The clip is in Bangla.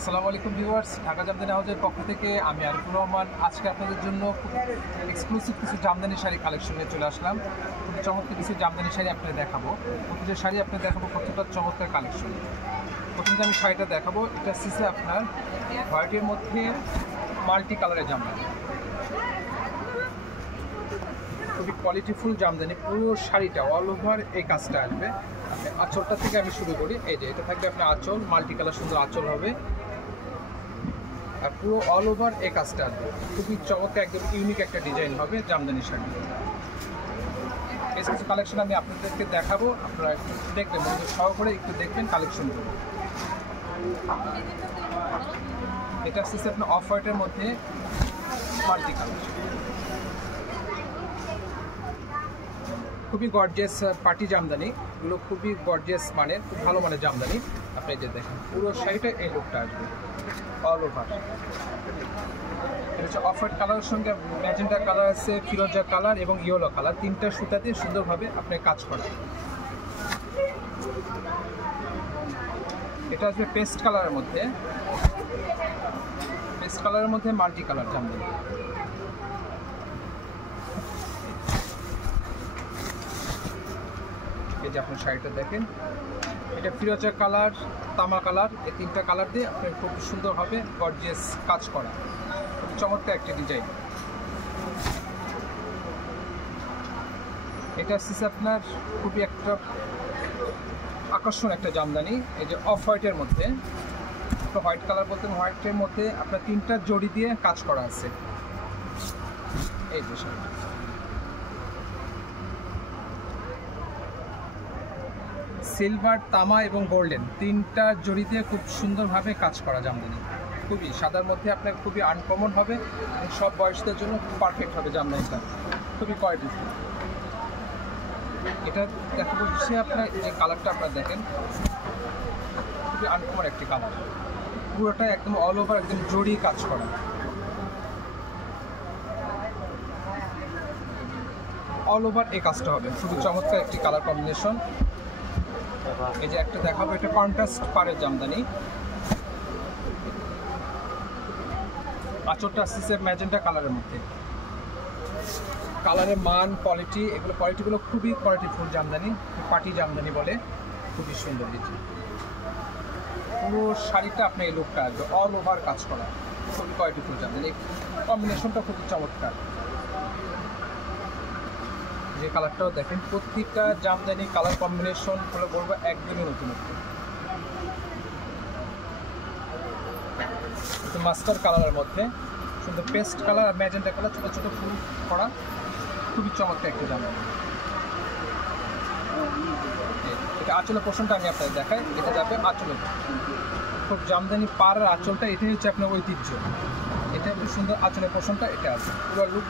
আসসালামু আলাইকুম ভিউয়ার্স, ঢাকা জামদানি হাউসের পক্ষ থেকে আমি আরিফুর রহমান। আজকে আপনাদের জন্য খুব এক্সক্লুসিভ কিছু জামদানি শাড়ি কালেকশন নিয়ে চলে আসলাম। খুব চমৎকার কিছু জামদানি শাড়ি আপনাদের দেখাবো। প্রতিটা শাড়ি আপনাদের দেখাবো প্রত্যেকটা চমৎকার কালেকশন। প্রথমে আমি শাড়িটা দেখাবো, এটা সিসে আপনার হোয়াইটের মধ্যে মাল্টি কালারের জামদানি, খুবই কোয়ালিটিফুল জামদানি। পুরো শাড়িটা অল ওভার এই কাজটা আসবে। আঁচলটা থেকে আমি শুরু করি। এই যে এটা থাকবে আপনার আঁচল, মাল্টি কালার সুন্দর আঁচল হবে, আর পুরো অল ওভার এই কাজটা আসবে। খুবই চমৎকার, একদম ইউনিক একটা ডিজাইন হবে জামদানি শাড়ি। এই কিছু কালেকশন আমি আপনাদেরকে দেখাবো, আপনারা একটু দেখবেন, মনোযোগ সহকারে একটু দেখবেন কালেকশনগুলো। এটা আসছে আপনার অফ হোয়াইটের মধ্যে মাল্টি কালার, খুবই গর্জিয়াস পার্টি জামদানি। এগুলো খুবই গর্জিয়াস মানের, খুব ভালো মানের জামদানি। আপনি যে দেখেন পুরো শাড়িটা এই লুকটা আসবে অল ওভার। এটা হচ্ছে অফ হোয়াইট কালারের সঙ্গে ম্যাজেন্টা কালার আছে, ফিরোজা কালার এবং ইয়েলো কালার, তিনটা সুতাতে সুন্দরভাবে আপনি কাজ করেন। এটা আসবে পেস্ট কালারের মধ্যে, পেস্ট কালারের মধ্যে মাল্টি কালার জামদানি। এই যে আপনার শাড়িটা দেখেন, এটা ফিরোজা কালার, তামা কালার, এই তিনটা কালার দিয়ে আপনার খুব সুন্দর হবে গর্জিয়াস কাজ করা, খুব চমৎকার একটা ডিজাইন। এটা হচ্ছে আপনার খুবই একটা আকর্ষণ একটা জামদানি। এই যে অফ হোয়াইটের মধ্যে, হোয়াইট কালার বলতে হোয়াইটের মধ্যে আপনার তিনটা জড়ি দিয়ে কাজ করা আছে। এই যে শাড়ি সিলভার, তামা এবং গোল্ডেন তিনটা জড়ি দিয়ে খুব সুন্দরভাবে কাজ করা জামদানি। খুবই সাদার মধ্যে আপনার খুবই আনকমন হবে, সব বয়সদের জন্য পারফেক্ট হবে জামদানিটা, খুবই কোয়ালিটিফুল। এটা দেখা যাচ্ছে আপনার এই কালারটা আপনার দেখেন, খুবই আনকমন একটি কালার, পুরোটা একদম অল ওভার একদম জড়ি কাজ করা। অল ওভার এই কাজটা হবে, খুবই চমৎকার একটি কালার কম্বিনেশন। এই যে একটা দেখাবো, এটা কন্ট্রাস্ট পাড়ের জামদানি। আঁচলটা আসছে ম্যাজেন্টা কালারের মধ্যে। কালারের মান, কোয়ালিটি, এগুলো কোয়ালিটিগুলো খুবই কোয়ালিটিফুল জামদানি, পার্টি জামদানি বলে, খুবই সুন্দর। দিচ্ছি পুরো শাড়িটা আপনি এই লুকটা আসবে অল ওভার কাজ করা, খুবই কোয়ালিটিফুল জামদানি। কম্বিনেশনটা খুবই চমৎকার। যে কালারটাও দেখেন, প্রত্যেকটা জামদানি কালার কম্বিনেশন করে বলবো একদমই নতুনত্ব। মাস্টার কালারের মধ্যে সুন্দর পেস্ট কালার আর ম্যাজেন্টা কালার, ছোটো ছোটো ফুল করা, খুবই চমৎকার একটা জামদানি। এটা আঁচলের পোর্শনটা আমি আপনাদের দেখাই, এটা যাবে আঁচলের, খুব জামদানি পাড়ার আঁচলটা, এটাই হচ্ছে আপনার ঐতিহ্য। এটা খুব সুন্দর আঁচলের পোর্শনটা, এটা আছে পুরো লুক।